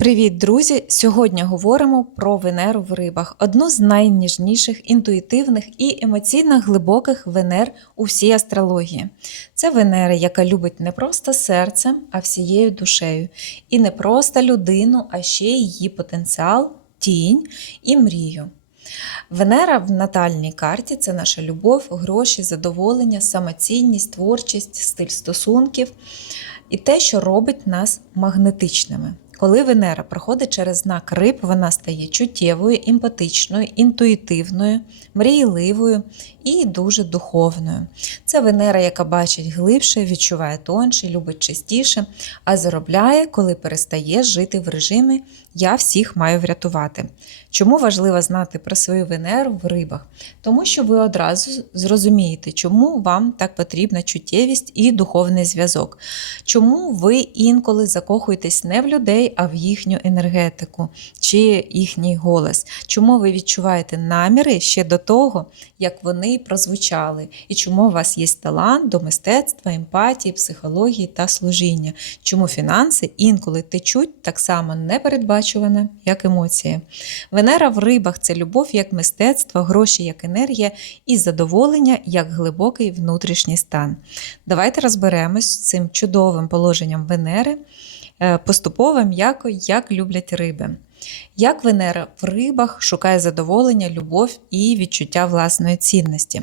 Привіт, друзі! Сьогодні говоримо про Венеру в рибах, одну з найніжніших, інтуїтивних і емоційно глибоких Венер у всій астрології. Це Венера, яка любить не просто серцем, а всією душею. І не просто людину, а ще й її потенціал, тінь і мрію. Венера в натальній карті це наша любов, гроші, задоволення, самоцінність, творчість, стиль стосунків і те, що робить нас магнетичними. Коли Венера проходить через знак риб, вона стає чуттєвою, емпатичною, інтуїтивною, мрійливою і дуже духовною. Це Венера, яка бачить глибше, відчуває тонше, любить частіше, а заробляє, коли перестає жити в режимі Я всіх маю врятувати. Чому важливо знати про свою Венеру в рибах? Тому що ви одразу зрозумієте, чому вам так потрібна чуттєвість і духовний зв'язок. Чому ви інколи закохуєтесь не в людей, а в їхню енергетику чи їхній голос? Чому ви відчуваєте наміри ще до того, як вони прозвучали? І чому у вас є талант до мистецтва, емпатії, психології та служіння? Чому фінанси інколи течуть так само непередбачуване, як емоції? Венера в рибах це любов як мистецтво, гроші як енергія і задоволення як глибокий внутрішній стан. Давайте розберемось з цим чудовим положенням Венери, е, поступово м'яко, як люблять риби. Як Венера в рибах шукає задоволення, любов і відчуття власної цінності.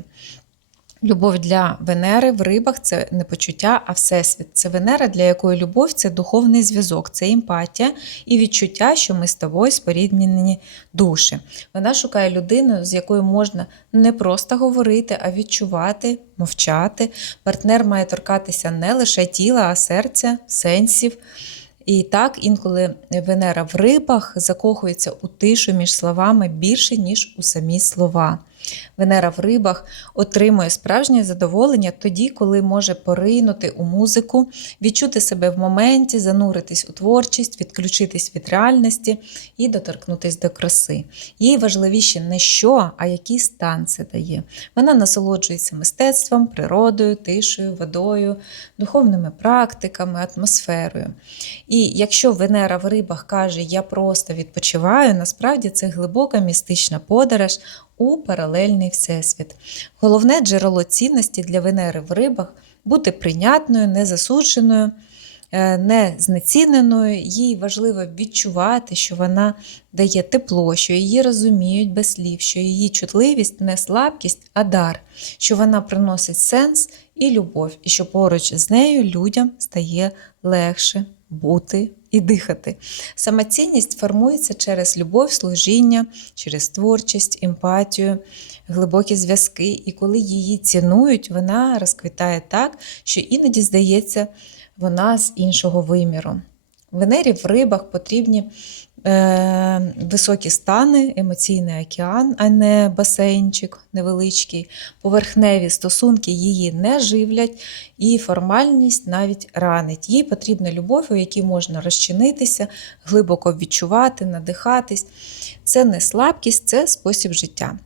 Любов для Венери в рибах це не почуття, а всесвіт. Це Венера, для якої любов це духовний зв'язок, це емпатія і відчуття, що ми з тобою споріднені душі. Вона шукає людину, з якою можна не просто говорити, а відчувати, мовчати. Партнер має торкатися не лише тіла, а серця, сенсів. І так, інколи Венера в рибах закохується у тишу між словами більше, ніж у самі слова. Венера в рибах отримує справжнє задоволення тоді, коли може поринути у музику, відчути себе в моменті, зануритись у творчість, відключитись від реальності і доторкнутись до краси. Їй важливіше не що, а який стан це дає. Вона насолоджується мистецтвом, природою, тишею, водою, духовними практиками, атмосферою. І якщо Венера в рибах каже Я просто відпочиваю, насправді це глибока містична подорож у паралельний всесвіт. Головне джерело цінності для Венери в рибах бути прийнятною, незасудженою, е, не знеціненою. Їй важливо відчувати, що вона дає тепло, що її розуміють без слів, що її чутливість не слабкість, а дар, що вона приносить сенс і любов, і що поруч з нею людям стає легше бути і дихати. Самоцінність формується через любов, служіння, через творчість, емпатію, глибокі зв'язки. І коли її цінують, вона розквітає так, що іноді здається, вона з іншого виміру. Венері в рибах потрібні е, високі стани, емоційний океан, а не басейнчик невеличкий. Поверхневі стосунки її не живлять, і формальність навіть ранить. Їй потрібна любов, у якій можна розчинитися, глибоко відчувати, надихатись. Це не слабкість, це спосіб життя.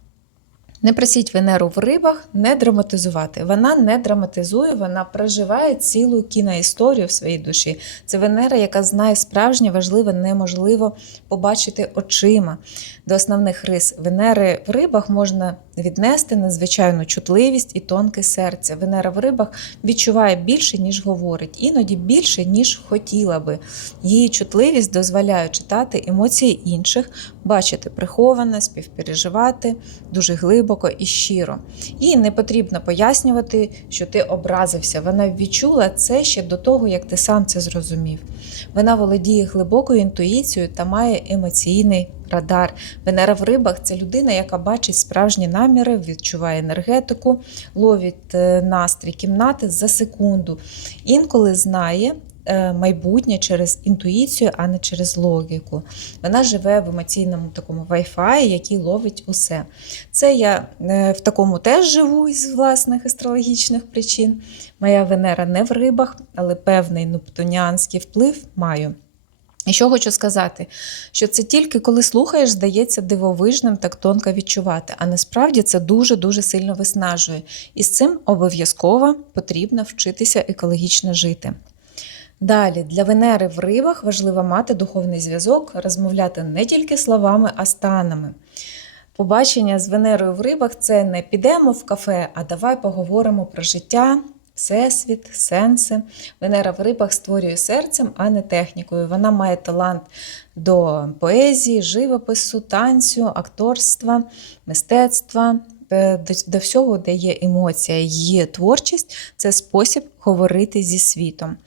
Не просіть Венеру в рибах не драматизувати. Вона не драматизує, вона проживає цілу кіноісторію в своїй душі. Це Венера, яка знає справжнє, важливе, неможливо побачити очима. До основних рис Венери в рибах можна віднести надзвичайну чутливість і тонке серце. Венера в рибах відчуває більше, ніж говорить, іноді більше, ніж хотіла би. Її чутливість дозволяє читати емоції інших, бачити приховане, співпереживати дуже глибоко і щиро. Їй не потрібно пояснювати, що ти образився. Вона відчула це ще до того, як ти сам це зрозумів. Вона володіє глибокою інтуїцією та має емоційний радар. Венера в рибах це людина, яка бачить справжні наміри, відчуває енергетику, ловить е, настрій кімнати за секунду. Інколи знає. е, Майбутнє через інтуїцію, а не через логіку. Вона живе в емоційному такому Wi-Fi, який ловить усе. Це я е, в такому теж живу із власних астрологічних причин. Моя Венера не в рибах, але певний нептуніанський вплив маю. І що хочу сказати, що це тільки коли слухаєш, здається дивовижним так тонко відчувати, а насправді це дуже-дуже сильно виснажує. І з цим обов'язково потрібно вчитися екологічно жити. Далі для Венери в рибах важливо мати духовний зв'язок, розмовляти не тільки словами, а станами. Побачення з Венерою в рибах це не підемо в кафе, а давай поговоримо про життя, всесвіт, сенси. Венера в рибах створює серцем, а не технікою. Вона має талант до поезії, живопису, танцю, акторства, мистецтва. е, До, всього, де є емоція, її творчість це спосіб говорити зі світом.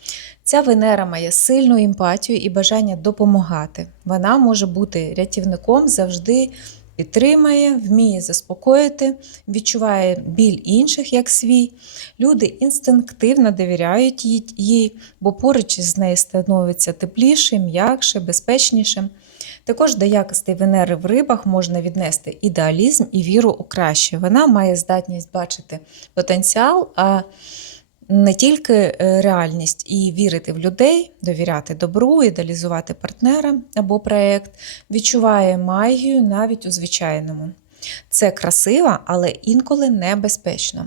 Ця Венера має сильну емпатію і бажання допомагати. Вона може бути рятівником завжди підтримає, вміє заспокоїти, відчуває біль інших як свій. Люди інстинктивно довіряють їй- бо поруч з нею становиться тепліше, м'якше, безпечніше. Також до якостей Венери в рибах можна віднести ідеалізм і віру у краще. Вона має здатність бачити потенціал, а не тільки е, реальність і вірити в людей, довіряти добру, ідеалізувати партнера або проєкт, відчуває магію навіть у звичайному. Це красиво, але інколи небезпечно.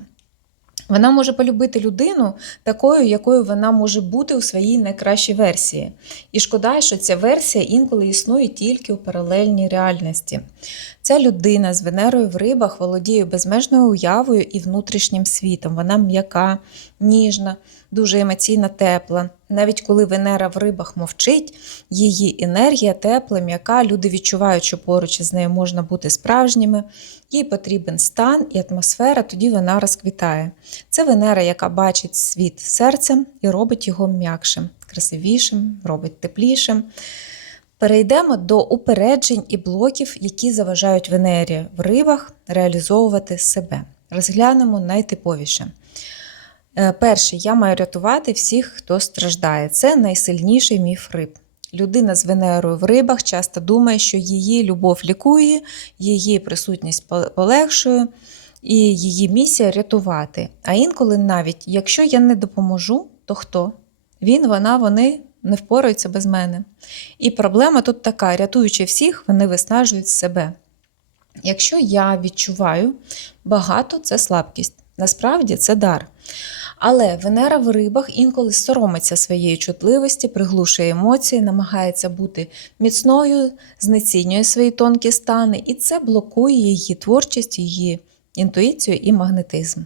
Вона може полюбити людину такою, якою вона може бути у своїй найкращій версії. І шкода, що ця версія інколи існує тільки у паралельній реальності. Ця людина з Венерою в рибах володіє безмежною уявою і внутрішнім світом. Вона м'яка, ніжна, дуже емоційно тепла. Навіть коли Венера в рибах мовчить, її енергія тепла, м'яка, люди відчувають, що поруч із нею можна бути справжніми. Їй потрібен стан і атмосфера, тоді вона розквітає. Це Венера, яка бачить світ серцем і робить його м'якшим, красивішим, робить теплішим. Перейдемо до упереджень і блоків, які заважають Венері в рибах реалізовувати себе. Розглянемо найтиповіше. Е, Перше, я маю рятувати всіх, хто страждає. Це найсильніший міф риб. Людина з Венерою в рибах часто думає, що її любов лікує, її присутність полегшує, і її місія рятувати. А інколи навіть, якщо я не допоможу, то хто? Він, вона, вони не впораються без мене. І проблема тут така: рятуючи всіх, вони виснажують себе. Якщо я відчуваю багато, це слабкість. Насправді це дар. Але Венера в рибах інколи соромиться своєї чутливості, приглушує емоції, намагається бути міцною, знецінює свої тонкі стани, і це блокує її творчість, її інтуїцію і магнетизм.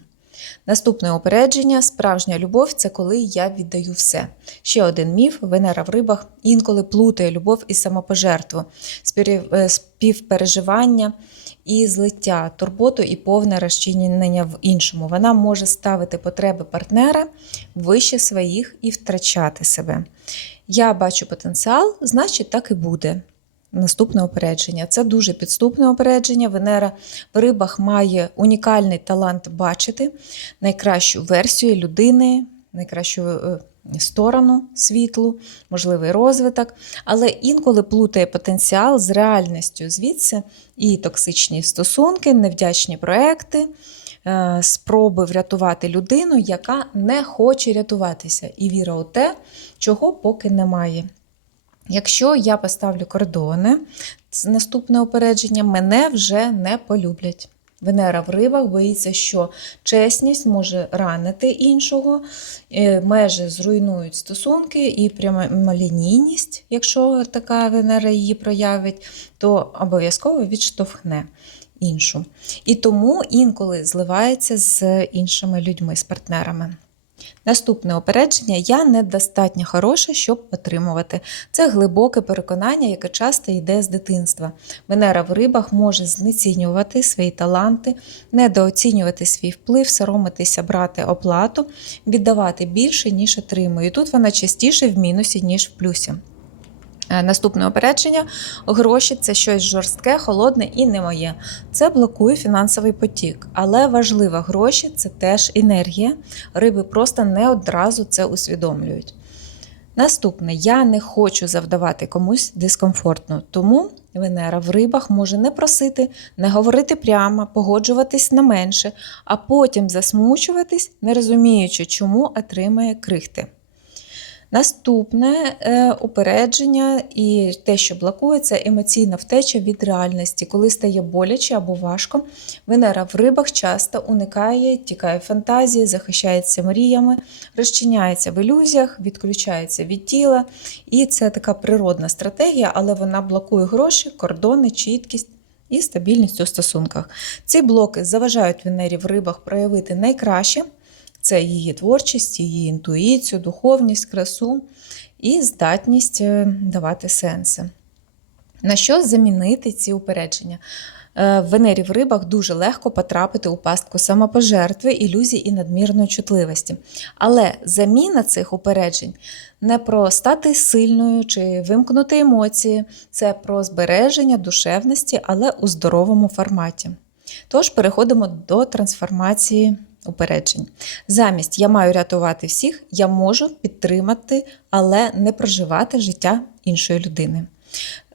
Наступне упередження справжня любов це коли я віддаю все. Ще один міф: Венера в рибах інколи плутає любов і самопожертву, е, співпереживання і злиття, турботу і повне розчинення в іншому. Вона може ставити потреби партнера вище своїх і втрачати себе. Я бачу потенціал, значить, так і буде. Наступне опередження. Це дуже підступне опередження. Венера в рибах має унікальний талант бачити найкращу версію людини, найкращу е, сторону світлу, можливий розвиток, але інколи плутає потенціал з реальністю. Звідси і токсичні стосунки, невдячні проекти, е, спроби врятувати людину, яка не хоче рятуватися, і віра у те, чого поки немає. Якщо я поставлю кордони, наступне опередження, мене вже не полюблять. Венера в рибах боїться, що чесність може ранити іншого, е, межі зруйнують стосунки і прямолінійність, якщо така Венера її проявить, то обов'язково відштовхне іншу. І тому інколи зливається з іншими людьми, з партнерами. Наступне опередження я недостатньо хороша, щоб отримувати. Це глибоке переконання, яке часто йде з дитинства. Венера в рибах може знецінювати свої таланти, недооцінювати свій вплив, соромитися брати оплату, віддавати більше, ніж отримує. Тут вона частіше в мінусі, ніж в плюсі. Е, Наступне опередження гроші це щось жорстке, холодне і не моє. Це блокує фінансовий потік. Але важливо, гроші це теж енергія. Риби просто не одразу це усвідомлюють. Наступне, я не хочу завдавати комусь дискомфортно, тому Венера в рибах може не просити, не говорити прямо, погоджуватись на менше, а потім засмучуватись, не розуміючи, чому отримає крихти. Наступне е, упередження і те, що блокує, це емоційна втеча від реальності. Коли стає боляче або важко, Венера в рибах часто уникає, тікає фантазії, захищається мріями, розчиняється в ілюзіях, відключається від тіла. І це така природна стратегія, але вона блокує гроші, кордони, чіткість. І стабільність у стосунках. Ці блоки заважають Венері в рибах проявити найкраще це її творчість, її інтуїцію, духовність, красу і здатність е, давати сенси. На що замінити ці упередження? Е, В Венері в рибах дуже легко потрапити у пастку самопожертви, ілюзій і надмірної чутливості. Але заміна цих упереджень не про стати сильною чи вимкнути емоції, це про збереження душевності, але у здоровому форматі. Тож переходимо до трансформації упереджень. Замість я маю рятувати всіх, я можу підтримати, але не проживати життя іншої людини.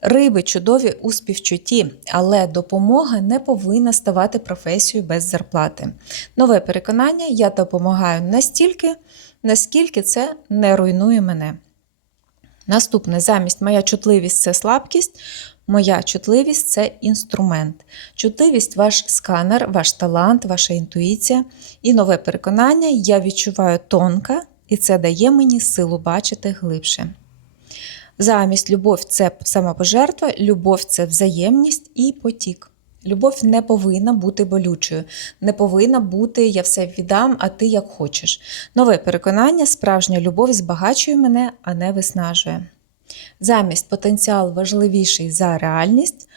Риби чудові у співчутті, але допомога не повинна ставати професією без зарплати. Нове переконання я допомагаю настільки, наскільки це не руйнує мене. Наступне замість моя чутливість це слабкість. Моя чутливість це інструмент. Чутливість ваш сканер, ваш талант, ваша інтуїція. І нове переконання я відчуваю тонко, і це дає мені силу бачити глибше. Замість любов це самопожертва, любов це взаємність і потік. Любов не повинна бути болючою, не повинна бути я все віддам, а ти як хочеш. Нове переконання, справжня любов збагачує мене, а не виснажує. Замість потенціал важливіший за реальність.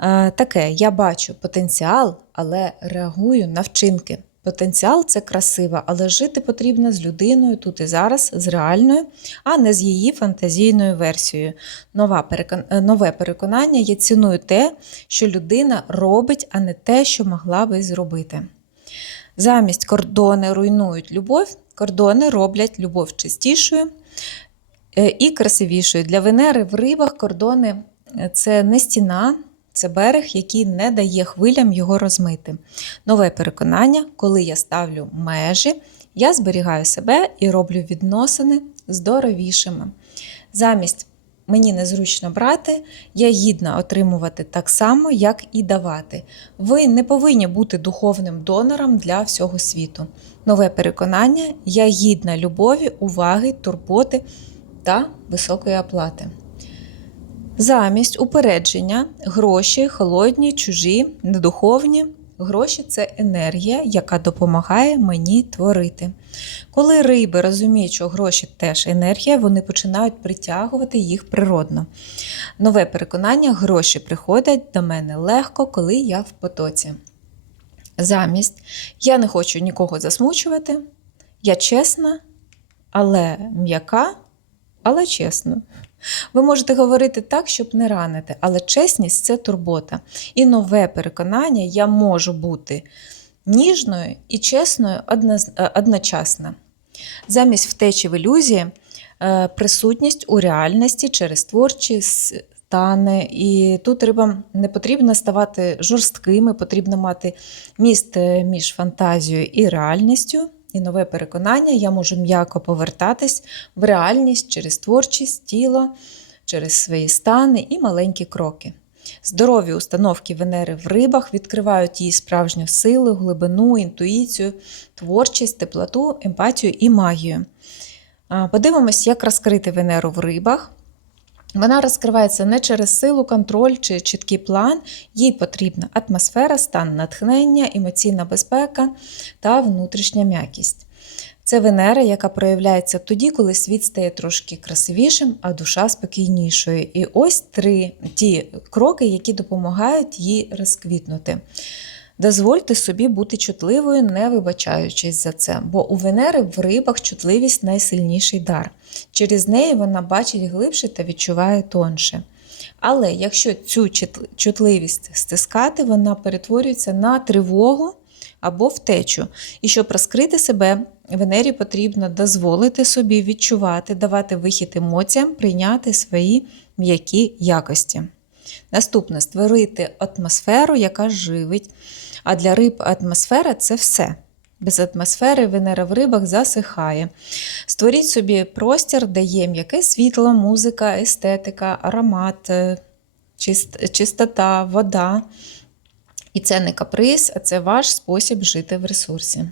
е, Таке я бачу потенціал, але реагую на вчинки. Потенціал це красиво, але жити потрібно з людиною тут і зараз, з реальною, а не з її фантазійною версією. Нова перекон... е, Нове переконання я ціную те, що людина робить, а не те, що могла би зробити. Замість кордони руйнують любов, кордони роблять любов чистішою і красивішою. Для Венери в рибах кордони е, це не стіна, це берег, який не дає хвилям його розмити. Нове переконання, коли я ставлю межі, я зберігаю себе і роблю відносини здоровішими. Замість мені незручно брати, я гідна отримувати так само, як і давати. Ви не повинні бути духовним донором для всього світу. Нове переконання я гідна любові, уваги, турботи та високої оплати. Замість упередження гроші холодні, чужі, недуховні. Гроші це енергія, яка допомагає мені творити. Коли риби розуміють, що гроші теж енергія, вони починають притягувати їх природно. Нове переконання: гроші приходять до мене легко, коли я в потоці. Замість я не хочу нікого засмучувати, я чесна, але м'яка, але чесна. Ви можете говорити так, щоб не ранити, але чесність це турбота. І нове переконання я можу бути ніжною і чесною одночасно. Замість втечі в ілюзії е, присутність у реальності через творчі стани. І тут рибам не потрібно ставати жорсткими, потрібно мати міст е, між фантазією і реальністю. І нове переконання я можу м'яко повертатись в реальність через творчість, тіло, через свої стани і маленькі кроки. Здорові установки Венери в рибах відкривають її справжню силу, глибину, інтуїцію, творчість, теплоту, емпатію і магію. Подивимось, як розкрити Венеру в рибах. Вона розкривається не через силу, контроль чи чіткий план, їй потрібна атмосфера, стан натхнення, емоційна безпека та внутрішня м'якість. Це Венера, яка проявляється тоді, коли світ стає трошки красивішим, а душа спокійнішою. І ось три ті кроки, які допомагають їй розквітнути. Дозвольте собі бути чутливою, не вибачаючись за це, бо у Венери в рибах чутливість найсильніший дар. Через неї вона бачить глибше та відчуває тонше. Але якщо цю чутливість стискати, вона перетворюється на тривогу або втечу. І щоб розкрити себе, Венері потрібно дозволити собі відчувати, давати вихід емоціям, прийняти свої м'які якості. Наступне створити атмосферу, яка живить. А для риб атмосфера це все. без атмосфери Венера в рибах засихає. Створіть собі простір, де є м'яке світло, музика, естетика, аромат, е, чист- чистота, вода. І це не каприз, а це ваш спосіб жити в ресурсі.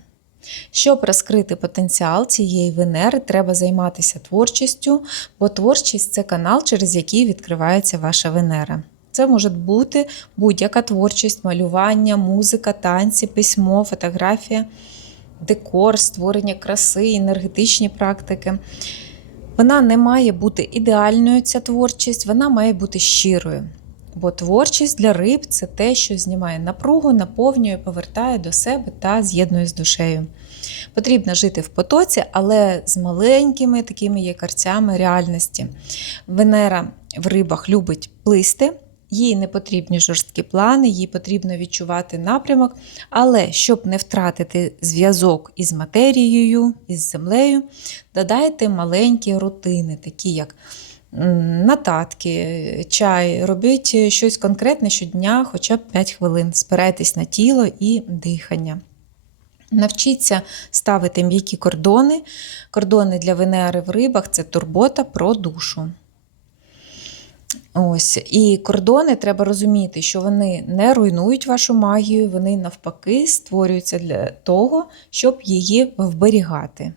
Щоб розкрити потенціал цієї Венери, треба займатися творчістю, бо творчість це канал, через який відкривається ваша Венера. Це може бути будь-яка творчість, малювання, музика, танці, письмо, фотографія, декор, створення краси, енергетичні практики. Вона не має бути ідеальною, ця творчість, вона має бути щирою. Бо творчість для риб це те, що знімає напругу, наповнює, повертає до себе та з'єднує з душею. Потрібно жити в потоці, але з маленькими такими якорцями реальності. Венера в рибах любить плисти, їй не потрібні жорсткі плани, їй потрібно відчувати напрямок, але щоб не втратити зв'язок із матерією, із землею, додайте маленькі рутини, такі як м, нотатки, чай, робіть щось конкретне щодня, хоча б 5 хвилин. Спирайтесь на тіло і дихання. Навчіться ставити м'які кордони. Кордони для Венери в рибах це турбота про душу. Ось. І кордони треба розуміти, що вони не руйнують вашу магію, вони навпаки створюються для того, щоб її вберігати.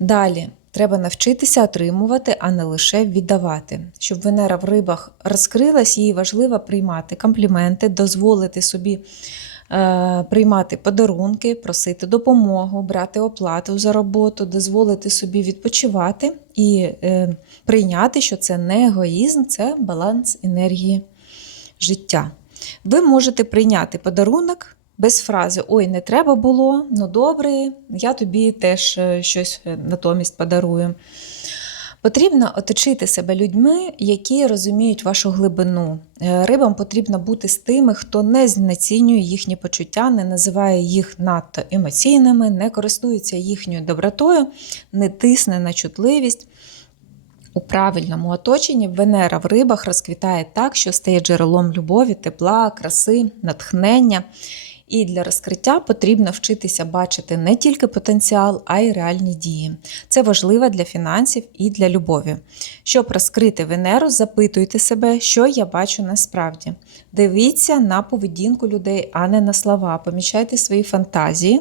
Далі треба навчитися отримувати, а не лише віддавати. Щоб Венера в рибах розкрилась, їй важливо приймати компліменти, дозволити собі приймати подарунки, просити допомогу, брати оплату за роботу, дозволити собі відпочивати і е, прийняти, що це не егоїзм, це баланс енергії життя. Ви можете прийняти подарунок без фрази Ой, не треба було, ну добре, я тобі теж е, щось е, натомість подарую. Потрібно оточити себе людьми, які розуміють вашу глибину. Е, Рибам потрібно бути з тими, хто не знецінює їхні почуття, не називає їх надто емоційними, не користується їхньою добротою, не тисне на чутливість. У правильному оточенні Венера в рибах розквітає так, що стає джерелом любові, тепла, краси, натхнення. І для розкриття потрібно вчитися бачити не тільки потенціал, а й реальні дії. Це важливо для фінансів і для любові. Щоб розкрити Венеру, запитуйте себе, що я бачу насправді. Дивіться на поведінку людей, а не на слова. Помічайте свої фантазії,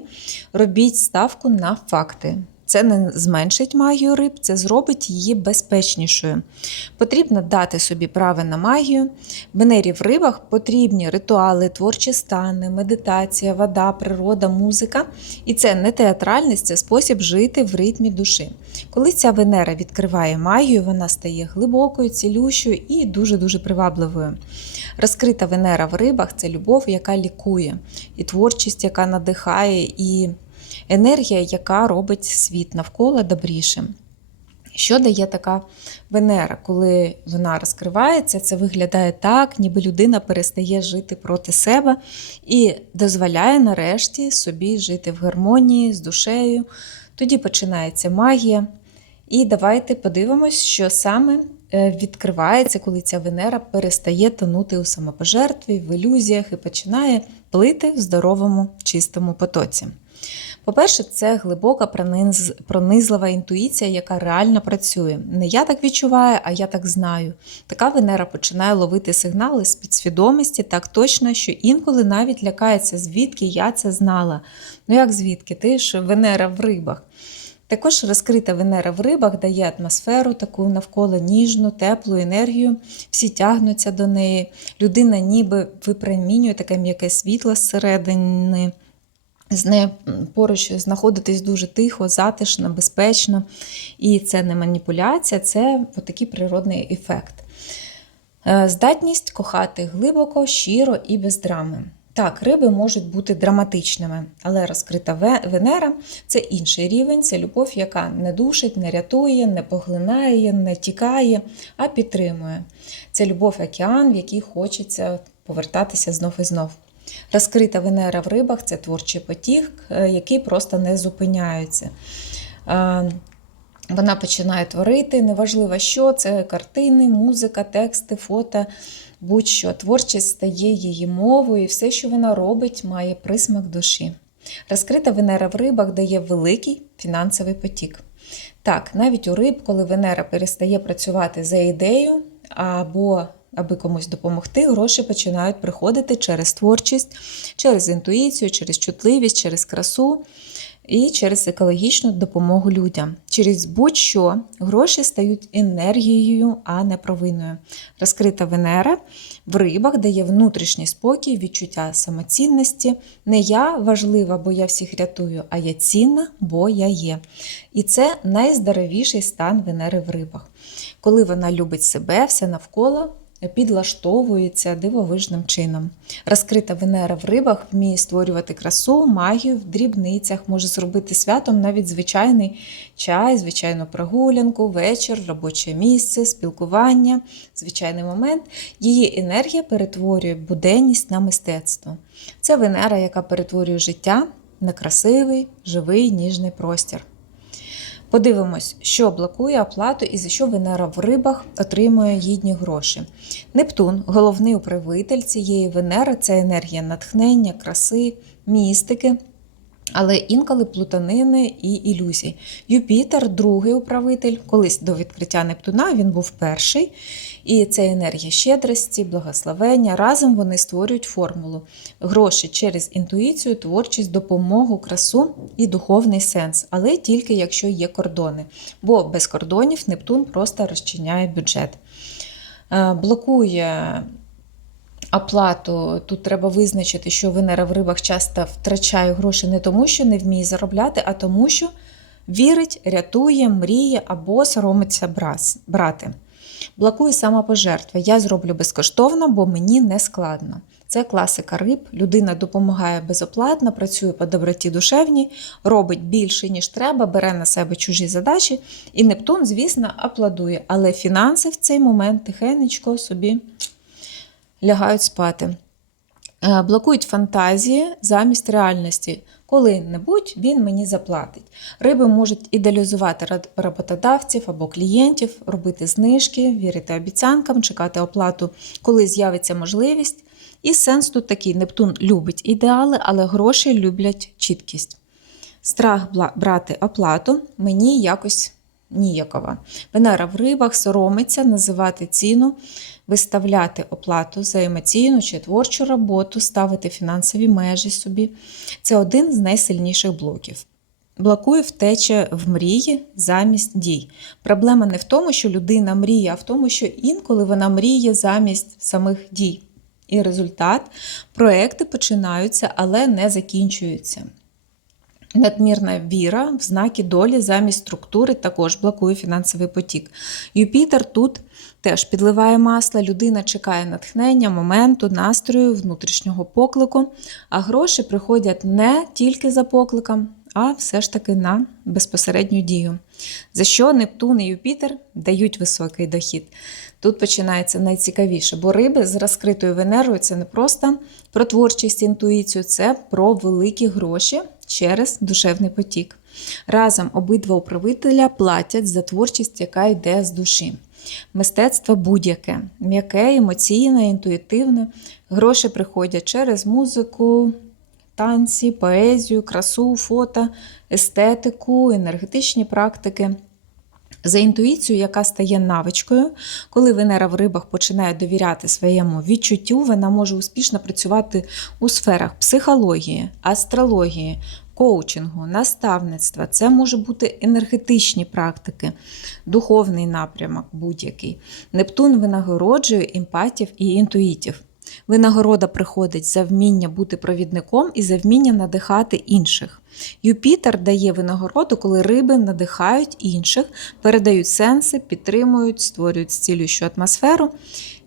робіть ставку на факти. Це не зменшить магію риб, це зробить її безпечнішою. Потрібно дати собі право на магію. Венері в рибах потрібні ритуали, творчі стани, медитація, вода, природа, музика. І це не театральність, це спосіб жити в ритмі душі. Коли ця Венера відкриває магію, вона стає глибокою, цілющою і дуже-дуже привабливою. Розкрита Венера в рибах це любов, яка лікує, і творчість, яка надихає, і енергія, яка робить світ навколо добрішим. Що дає така Венера? Коли вона розкривається, це виглядає так, ніби людина перестає жити проти себе і дозволяє нарешті собі жити в гармонії з душею. Тоді починається магія. І давайте подивимось, що саме е, відкривається, коли ця Венера перестає тонути у самопожертві, в ілюзіях і починає плити в здоровому, чистому потоці. По-перше, це глибока пронизлива інтуїція, яка реально працює. Не я так відчуваю, а я так знаю. Така Венера починає ловити сигнали з підсвідомості так точно, що інколи навіть лякається, звідки я це знала. Ну як звідки? Ти ж Венера в рибах. Також розкрита Венера в рибах дає атмосферу, таку навколо ніжну, теплу енергію. Всі тягнуться до неї. Людина ніби випромінює таке м'яке світло зсередини. З нею поруч знаходитись дуже тихо, затишно, безпечно. І це не маніпуляція, це такий природний ефект. Е, Здатність кохати глибоко, щиро і без драми. Так, риби можуть бути драматичними, але розкрита Венера це інший рівень, це любов, яка не душить, не рятує, не поглинає, не тікає, а підтримує. Це любов океан, в який хочеться повертатися знов і знов. Розкрита Венера в рибах це творчий потік, е, який просто не зупиняється. Вона починає творити, неважливо що, це картини, музика, тексти, фото, будь-що. Творчість стає її мовою, і все, що вона робить, має присмак душі. Розкрита Венера в рибах дає великий фінансовий потік. Так, навіть у риб, коли Венера перестає працювати за ідеєю або аби комусь допомогти, гроші починають приходити через творчість, через інтуїцію, через чутливість, через красу і через екологічну допомогу людям. Через будь-що гроші стають енергією, а не провиною. Розкрита Венера в рибах дає внутрішній спокій, відчуття самоцінності. Не я важлива, бо я всіх рятую, а я цінна, бо я є. І це найздоровіший стан Венери в рибах. Коли вона любить себе, все навколо підлаштовується дивовижним чином. Розкрита Венера в рибах вміє створювати красу, магію в дрібницях, може зробити святом навіть звичайний чай, звичайну прогулянку, вечір, робоче місце, спілкування, звичайний момент. Її енергія перетворює буденність на мистецтво. Це Венера, яка перетворює життя на красивий, живий, ніжний простір. Подивимось, що блокує оплату і за що Венера в рибах отримує гідні гроші. Нептун, головний управитель цієї Венери це енергія натхнення, краси, містики. Але інколи плутанини і ілюзій. Юпітер, другий управитель, колись до відкриття Нептуна він був перший. І це енергія щедрості, благословення. Разом вони створюють формулу. Гроші через інтуїцію, творчість, допомогу, красу і духовний сенс, але тільки якщо є кордони. Бо без кордонів Нептун просто розчиняє бюджет. Е, блокує оплату. Тут треба визначити, що Венера в рибах часто втрачає гроші не тому, що не вміє заробляти, а тому, що вірить, рятує, мріє або соромиться брати. Блокує самопожертва. Я зроблю безкоштовно, бо мені не складно. Це класика риб. Людина допомагає безоплатно, працює по доброті душевній, робить більше, ніж треба, бере на себе чужі задачі. І Нептун, звісно, аплодує. Але фінанси в цей момент тихенечко собі лягають спати. Е, блокують фантазії замість реальності. Коли-небудь він мені заплатить. Риби можуть ідеалізувати роботодавців або клієнтів, робити знижки, вірити обіцянкам, чекати оплату, коли з'явиться можливість. І сенс тут такий: Нептун любить ідеали, але гроші люблять чіткість. Страх брати оплату мені якось ніякова. Венера в рибах соромиться називати ціну, виставляти оплату за емоційну чи творчу роботу, ставити фінансові межі собі. Це один з найсильніших блоків. Блокує втеча в мрії замість дій. Проблема не в тому, що людина мріє, а в тому, що інколи вона мріє замість самих дій. І результат проекти починаються, але не закінчуються. Надмірна віра в знаки долі замість структури також блокує фінансовий потік. Юпітер тут теж підливає масло, людина чекає натхнення, моменту, настрою, внутрішнього поклику, а гроші приходять не тільки за покликом, а все ж таки на безпосередню дію. За що Нептун і Юпітер дають високий дохід. Тут починається найцікавіше, бо риби з розкритою Венерою це не просто про творчість, інтуїцію, це про великі гроші через душевний потік. Разом обидва управителя платять за творчість, яка йде з душі. Мистецтво будь-яке, м'яке, емоційне, інтуїтивне. Гроші приходять через музику, танці, поезію, красу, фото, естетику, енергетичні практики. За інтуїцію, яка стає навичкою, коли Венера в рибах починає довіряти своєму відчуттю, вона може успішно працювати у сферах психології, астрології, коучингу, наставництва. Це може бути енергетичні практики, духовний напрямок будь-який. Нептун винагороджує емпатів і інтуїтів. Винагорода приходить за вміння бути провідником і за вміння надихати інших. Юпітер дає винагороду, коли риби надихають інших, передають сенси, підтримують, створюють зцілюючу атмосферу.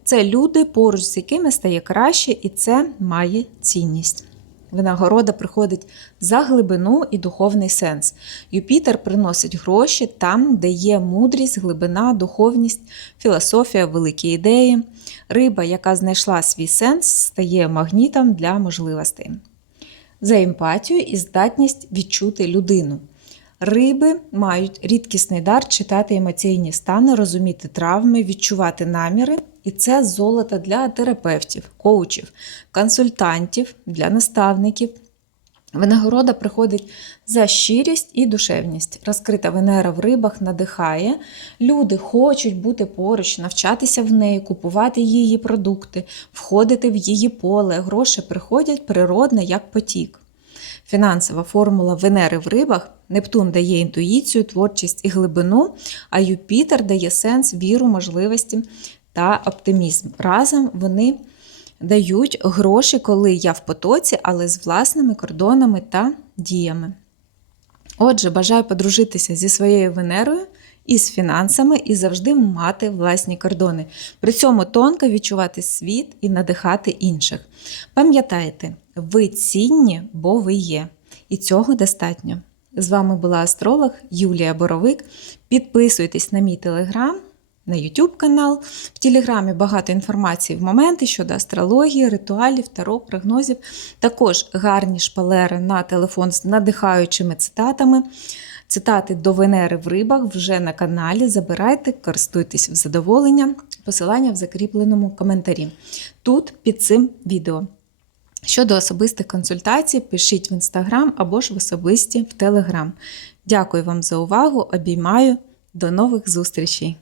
Це люди, поруч з якими стає краще, і це має цінність. Винагорода приходить за глибину і духовний сенс. Юпітер приносить гроші там, де є мудрість, глибина, духовність, філософія, великі ідеї. Риба, яка знайшла свій сенс, стає магнітом для можливостей. За емпатію і здатність відчути людину. Риби мають рідкісний дар читати емоційні стани, розуміти травми, відчувати наміри. І це золото для терапевтів, коучів, консультантів, для наставників. Винагорода приходить за щирість і душевність. Розкрита Венера в рибах надихає. Люди хочуть бути поруч, навчатися в неї, купувати її продукти, входити в її поле. Гроші приходять природно, як потік. Фінансова формула Венери в рибах. Нептун дає інтуїцію, творчість і глибину, а Юпітер дає сенс, віру, можливості та оптимізм. Разом вони дають гроші, коли я в потоці, але з власними кордонами та діями. Отже, бажаю подружитися зі своєю Венерою і з фінансами, і завжди мати власні кордони. При цьому тонко відчувати світ і надихати інших. Пам'ятайте, ви цінні, бо ви є. І цього достатньо. З вами була астролог Юлія Боровик. Підписуйтесь на мій телеграм, на YouTube канал. В Телеграмі багато інформації в моменти щодо астрології, ритуалів, таро, прогнозів. Також гарні шпалери на телефон з надихаючими цитатами. Цитати до Венери в рибах вже на каналі. Забирайте, користуйтесь в задоволення. Посилання в закріпленому коментарі. Тут під цим відео. Щодо особистих консультацій, пишіть в інстаграм або ж в особисті в телеграм. Дякую вам за увагу! Обіймаю! До нових зустрічей!